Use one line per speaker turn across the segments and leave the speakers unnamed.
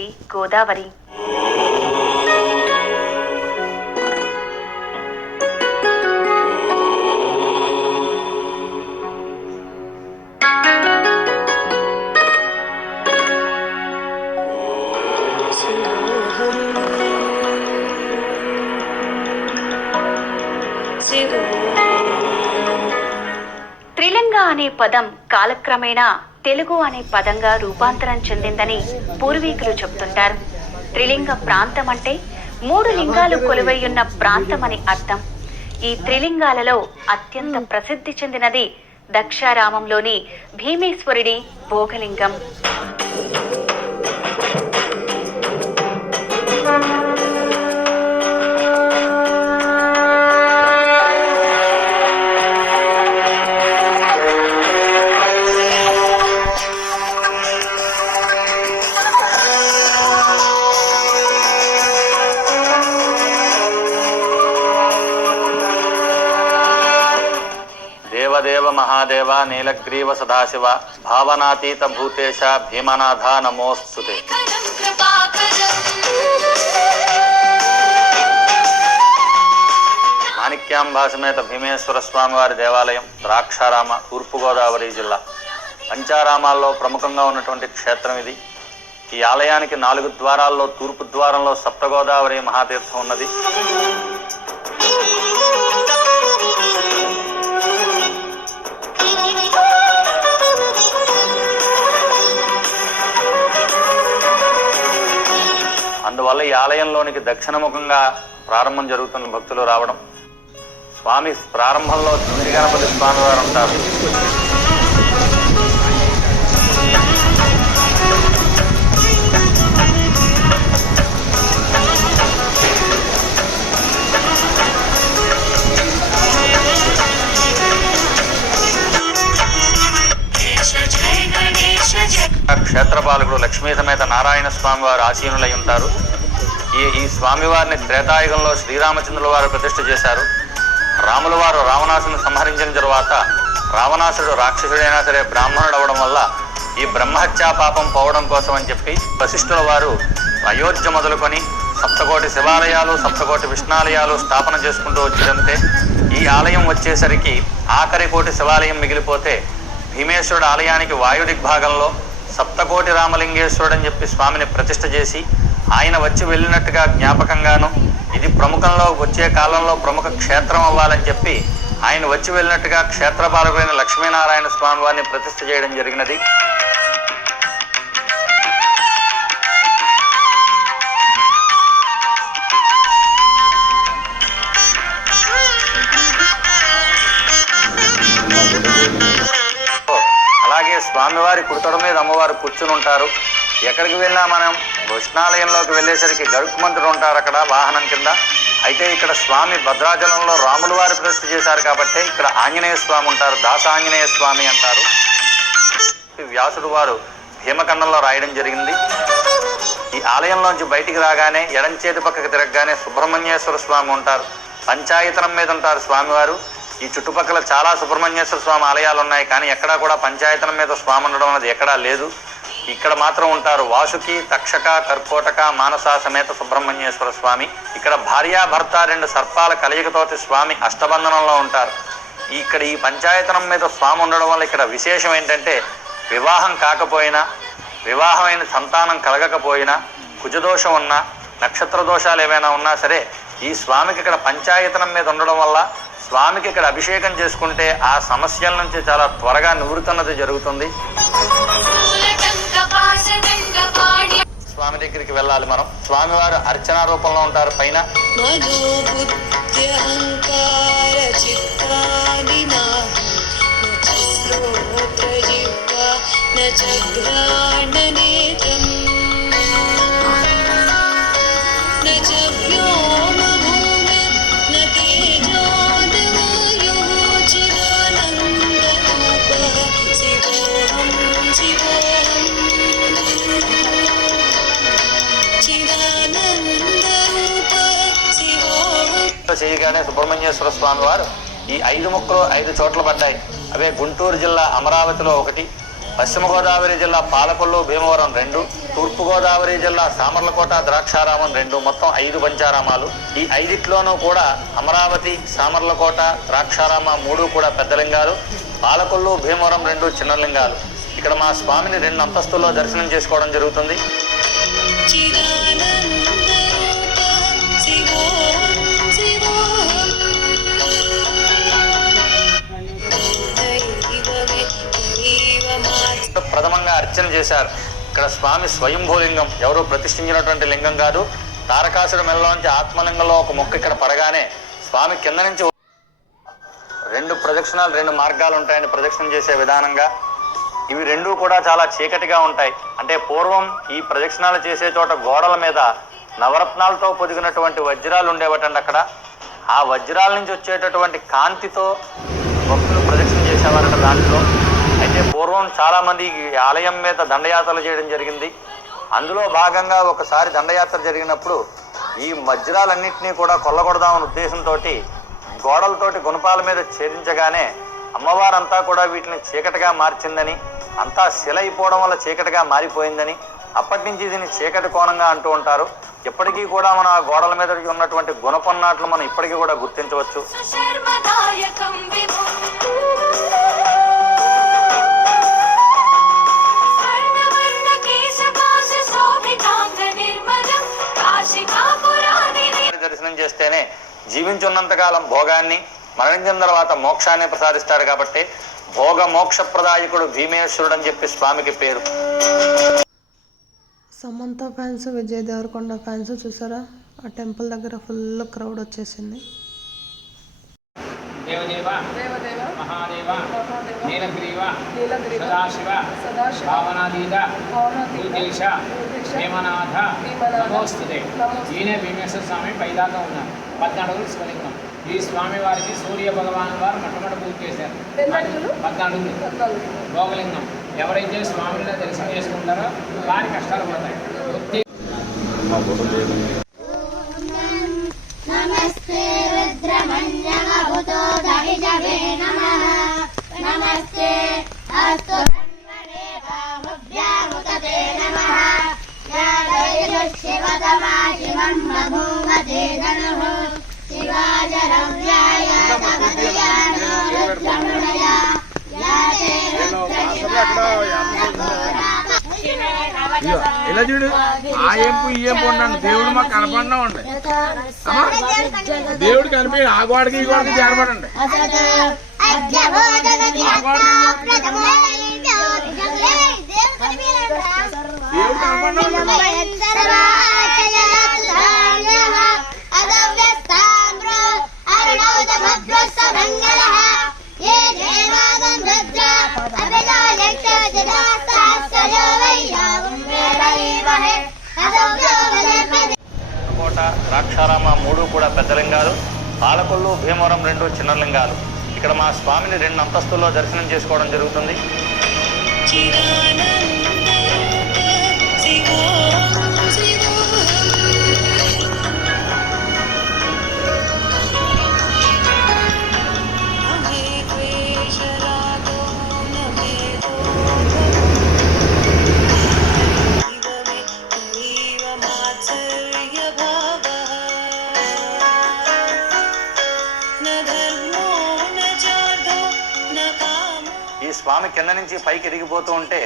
తల్లి గోదావరి. త్రిలింగ అనే పదం కాలక్రమేణా తెలుగు అనే పదంగా రూపాంతరం చెందిందని పూర్వీకులు చెబుతుంటారు. త్రిలింగ ప్రాంతం అంటే మూడు లింగాలు కొలువైయున్న ప్రాంతం అని అర్థం. ఈ త్రిలింగాలలో అత్యంత ప్రసిద్ధి చెందినది దక్షారామంలోని భీమేశ్వరుడి భోగలింగం.
మహాదేవ నీలగ్రీవ సదాశివ భావనాతీత భూతేశ భీమనాథ నమోస్తుతే మాణిక్యాంబా సమేత భీమేశ్వర స్వామి వారి దేవాలయం ద్రాక్షారామ తూర్పుగోదావరి జిల్లా. పంచారామాల్లో ప్రముఖంగా ఉన్నటువంటి క్షేత్రం ఇది. ఈ ఆలయానికి నాలుగు ద్వారాల్లో తూర్పు ద్వారంలో సప్తగోదావరి మహాతీర్థం ఉన్నది. అందువల్ల ఈ ఆలయంలోనికి దక్షిణముఖంగా ప్రారంభం జరుగుతున్న భక్తులు రావడం. స్వామి ప్రారంభంలో తిమిరి గణపతి స్వామి వారు ఉంటారు. క్షేత్రపాలకుడు లక్ష్మీ సమేత నారాయణ స్వామి వారు ఆసీనులై ఉంటారు. ఈ ఈ స్వామివారిని త్రేతాయుగంలో శ్రీరామచంద్రుల వారు ప్రతిష్ఠ చేశారు. రాముల వారు రావణాసుని సంహరించిన తరువాత రావణాసుడు రాక్షసుడైనా సరే బ్రాహ్మణుడు అవడం వల్ల ఈ బ్రహ్మహత్యా పాపం పోవడం కోసం అని చెప్పి వశిష్ఠుల వారు అయోధ్య మొదలుకొని సప్తకోటి శివాలయాలు సప్తకోటి విష్ణాలయాలు స్థాపన చేసుకుంటూ వచ్చిందంటే ఈ ఆలయం వచ్చేసరికి ఆఖరి కోటి శివాలయం మిగిలిపోతే భీమేశ్వరుడు ఆలయానికి వాయుదిక్ భాగంలో సప్తకోటి రామలింగేశ్వరుడు అని చెప్పి స్వామిని ప్రతిష్ట చేసి ఆయన వచ్చి వెళ్ళినట్టుగా జ్ఞాపకంగాను ఇది ప్రముఖంలో వచ్చే కాలంలో ప్రముఖ క్షేత్రం అవ్వాలని చెప్పి ఆయన వచ్చి వెళ్ళినట్టుగా క్షేత్రపాలకులైన లక్ష్మీనారాయణ స్వామి వారిని ప్రతిష్ఠ చేయడం జరిగినది. కూర్చుని ఉంటారు. ఎక్కడికి వెళ్ళినా మనం కృష్ణాలయంలోకి వెళ్ళేసరికి గరుకుమంతుడు ఉంటారు అక్కడ వాహనం కింద. అయితే ఇక్కడ స్వామి భద్రాచలంలో రాముల వారి ప్రతిష్ఠ చేశారు కాబట్టి ఇక్కడ ఆంజనేయ స్వామి ఉంటారు దాస ఆంజనేయ స్వామి అంటారు. వ్యాసుడు వారు భీమకండంలో రాయడం జరిగింది. ఈ ఆలయంలోంచి బయటికి రాగానే ఎడం చేతి పక్కకి తిరగగానే సుబ్రహ్మణ్యేశ్వర స్వామి ఉంటారు. పంచాయతనం మీద ఉంటారు స్వామివారు. ఈ చుట్టుపక్కల చాలా సుబ్రహ్మణ్యేశ్వర స్వామి ఆలయాలు ఉన్నాయి కానీ ఎక్కడా కూడా పంచాయతనం మీద స్వామి ఉండడం అనేది ఎక్కడా లేదు. ఇక్కడ మాత్రం ఉంటారు వాసుకి తక్షక కర్కోటక మానస సమేత సుబ్రహ్మణ్యేశ్వర స్వామి. ఇక్కడ భార్యాభర్త రెండు సర్పాల కలయికతోటి స్వామి అష్టబంధనంలో ఉంటారు. ఇక్కడ ఈ పంచాయతనం మీద స్వామి ఉండడం వల్ల ఇక్కడ విశేషం ఏంటంటే వివాహం కాకపోయినా వివాహమైన సంతానం కలగకపోయినా కుజదోషం ఉన్నా నక్షత్ర దోషాలు ఏమైనా ఉన్నా సరే ఈ స్వామికి ఇక్కడ పంచాయతనం మీద ఉండడం వల్ల స్వామికి ఇక్కడ అభిషేకం చేసుకుంటే ఆ సమస్యల నుంచి చాలా త్వరగా నివృత్తన్నది జరుగుతుంది. స్వామి దగ్గరికి వెళ్ళాలి మనం. స్వామివారు అర్చన రూపంలో ఉంటారు. పైన
చగ్రాణ నేత్రం
చేయగానే సుబ్రహ్మణ్యేశ్వర స్వామి వారు ఈ ఐదు ముక్కలు ఐదు చోట్ల పడ్డాయి. అవే గుంటూరు జిల్లా అమరావతిలో ఒకటి పశ్చిమ గోదావరి జిల్లా పాలకొల్లు భీమవరం రెండు తూర్పు గోదావరి జిల్లా సామర్లకోట ద్రాక్షారామం రెండు మొత్తం ఐదు పంచారామాలు. ఈ ఐదిట్లోనూ కూడా అమరావతి సామర్లకోట ద్రాక్షారామ మూడు కూడా పెద్ద లింగాలు పాలకొల్లు భీమవరం రెండు చిన్న లింగాలు ఇక్కడ మా స్వామిని రెండు అంతస్తుల్లో దర్శనం చేసుకోవడం జరుగుతుంది. అర్చన చేశారు. ఇక్కడ స్వామి స్వయంభూలింగం. ఎవరు ప్రతిష్ఠించినటువంటి లింగం కాదు. తారకాసుడు మెల్లలోంచి ఆత్మలింగంలో ఒక మొక్క ఇక్కడ పడగానే స్వామి కింద నుంచి రెండు ప్రదక్షిణాలు రెండు మార్గాలు ఉంటాయని ప్రదక్షిణ చేసే విధానంగా. ఇవి రెండూ కూడా చాలా చీకటిగా ఉంటాయి. అంటే పూర్వం ఈ ప్రదక్షిణాలు చేసే చోట గోడల మీద నవరత్నాలతో పొదిగినటువంటి వజ్రాలు ఉండేవటండి అక్కడ. ఆ వజ్రాల నుంచి వచ్చేటటువంటి కాంతితో భక్తులు ప్రదక్షిణ చేసేవారట దాంట్లో. పూర్వం చాలా మంది ఆలయం మీద దండయాత్రలు చేయడం జరిగింది. అందులో భాగంగా ఒకసారి దండయాత్ర జరిగినప్పుడు ఈ వజ్రాలన్నింటినీ కూడా కొల్లగొడదామని ఉద్దేశంతో గోడలతోటి గుణపాల మీద ఛేదించగానే అమ్మవారంతా కూడా వీటిని చీకటిగా మార్చిందని అంతా శిల అయిపోవడం వల్ల చీకటిగా మారిపోయిందని అప్పటి నుంచి దీన్ని చీకటి కోణంగా అంటూ ఉంటారు. ఇప్పటికీ కూడా మన ఆ గోడల మీద ఉన్నటువంటి గుణపన్నాట్లు మనం ఇప్పటికీ కూడా గుర్తించవచ్చు. చేస్తేనే జీవించున్నంతకాలం భోగాన్ని మరణించిన తర్వాత మోక్షాన్ని ప్రసాదిస్తాడు కాబట్టి భోగ మోక్ష ప్రదాయకుడు భీమేశ్వరుడు అని చెప్పి స్వామికి పేరు.
సమంత ఫ్యాన్స్ విజయ్ దేవరకొండ ఫ్యాన్స్ చూసారా? ఆ టెంపుల్ దగ్గర ఫుల్ క్రౌడ్ వచ్చేసింది.
దేవదేవ మహాదేవ నీలగ్రీవ సదాశివ భావనాదీద భూతేశ భీమనాథ నమోస్తుదే. ఈయనే భీమేశ్వర స్వామి పైదాకా ఉన్నారు. పద్నాలుగు స్వలింగం. ఈ స్వామి వారికి సూర్య భగవాన్ వారు మొట్టమొదటి పూజ చేశారు. పద్నాలుగు భోగలింగం. ఎవరైతే స్వామిని దర్శనం చేసుకుంటారో వారి కష్టాలు
పడతాయి నమస్తే నమస్తే दैवशिवतमा शिवं बभूमते धनुः शिवाय रव्याय तपदयानो रुद्रमृणया या ते
ఇలా చూడు ఆ ఎంపు ఈ ఎంపు ఉన్నాను దేవుడు మాకు కనపడినా ఉండే అమ్మా దేవుడు కనిపి ఆ గోడకి ఈ గోడకి చేరబడండి దేవుడు కనపడినా ఉండే
అదవ్యవహే
కోట ద్రాక్షారామ మూడు కూడా పెద్ద లింగాలు పాలకొల్లు భీమవరం రెండు చిన్న లింగాలు ఇక్కడ మా స్వామిని రెండు అంతస్తుల్లో దర్శనం చేసుకోవడం జరుగుతుంది. పైకి ఎదిగిపోతూ ఉంటే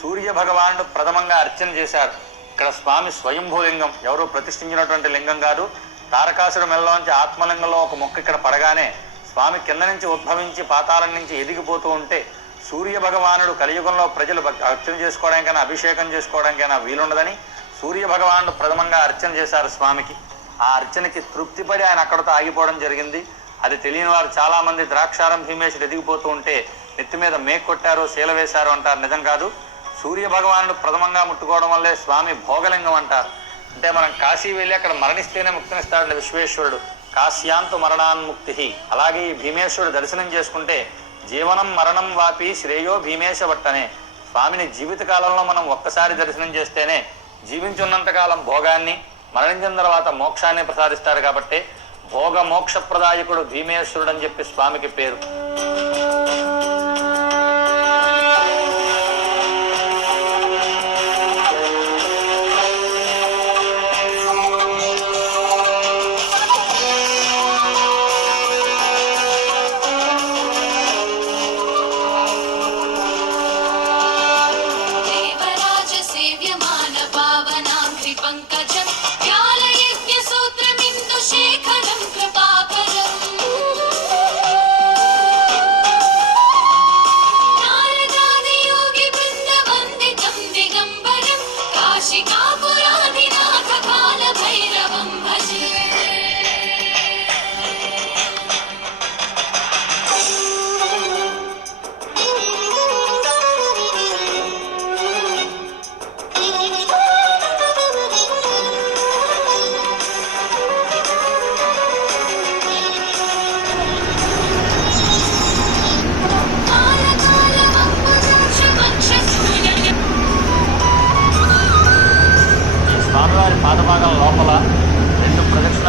సూర్య భగవానుడు ప్రథమంగా అర్చన చేశారు. ఇక్కడ స్వామి స్వయంభూలింగం. ఎవరో ప్రతిష్ఠించినటువంటి లింగం కాదు. తారకాసుడు మెల్లలోంచి ఆత్మలింగంలో ఒక మొక్క ఇక్కడ పడగానే స్వామి కింద నుంచి ఉద్భవించి పాతాళం నుంచి ఎదిగిపోతూ ఉంటే సూర్య భగవానుడు కలియుగంలో ప్రజలు అర్చన చేసుకోవడానికైనా అభిషేకం చేసుకోవడానికైనా వీలుండదని సూర్య భగవానుడు ప్రథమంగా అర్చన చేశారు స్వామికి. ఆ అర్చనకి తృప్తిపడి ఆయన అక్కడతో ఆగిపోవడం జరిగింది. అది తెలియని వారు చాలా మంది ద్రాక్షారం భీమేశుడు ఎదిగిపోతూ ఉంటే నెత్తి మీద మేక్ కొట్టారు శీల వేశారు అంటారు. నిజం కాదు. సూర్య భగవానుడు ప్రథమంగా ముట్టుకోవడం వల్లే స్వామి భోగలింగం అంటారు. అంటే మనం కాశీ వెళ్ళి అక్కడ మరణిస్తేనే ముక్తినిస్తాడు విశ్వేశ్వరుడు. కాశ్యాంతు మరణాన్ముక్తి అలాగే ఈ భీమేశ్వరుడు దర్శనం చేసుకుంటే జీవనం మరణం వాపి శ్రేయో భీమేశ భట్టనే స్వామిని జీవిత కాలంలో మనం ఒక్కసారి దర్శనం చేస్తేనే జీవించున్నంతకాలం భోగాన్ని మరణించిన తర్వాత మోక్షాన్ని ప్రసాదిస్తారు కాబట్టి భోగ మోక్ష ప్రదాయకుడు భీమేశ్వరుడు అని చెప్పి స్వామికి పేరు.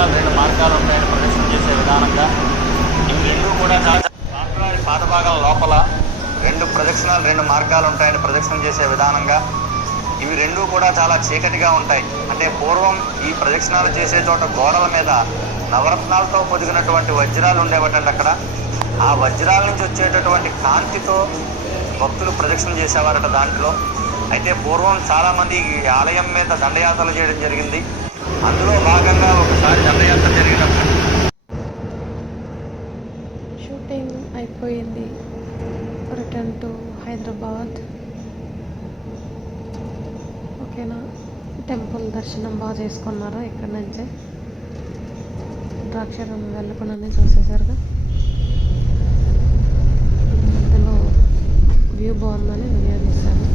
మార్గాలు రెండు మార్గాలు ఉంటాయని ప్రదర్శన చేసే విధానంగా ఇవి రెండు కూడా చాలా రాష్ట్రానికి పాత భాగాల లోపల రెండు ప్రదక్షిణాలు రెండు మార్గాలు ఉంటాయని ప్రదక్షిణ చేసే విధానంగా ఇవి రెండు కూడా చాలా చీకటిగా ఉంటాయి. అంటే పూర్వం ఈ ప్రదక్షిణాలు చేసే చోట గోడల మీద నవరత్నాలతో పొదిగినటువంటి వజ్రాలు ఉండేవాటండి అక్కడ. ఆ వజ్రాల నుంచి వచ్చేటటువంటి కాంతితో భక్తులు ప్రదక్షిణ చేసేవారట దాంట్లో. అయితే పూర్వం చాలామంది ఈ ఆలయం మీద దండయాత్రలు చేయడం జరిగింది. అందులో భాగంగా ఒకసారి దండయాత్ర జరిగినప్పుడు
షూటింగ్ అయిపోయింది. Return to Hyderabad. ఓకేనా? టెంపుల్ దర్శనం బాగా చేసుకున్నారా ఇక్కడ నుంచే? ద్రాక్షారం వెళ్ళకుండానే చూసేసారుగా మధ్యలో వ్యూ బాగుందని వీడియో తీశాను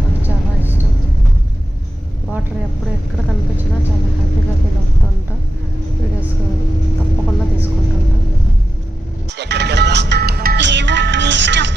నాకు చాలా ఇష్టం వాటర్ ఎప్పుడు ఎక్కడ కనిపించినా చాలా హ్యాపీగా ఫీల్ అవుతూ ఉంటా వీడియోస్ తప్పకుండా తీసుకుంటుంటా.
ఏమో ఇష్టం.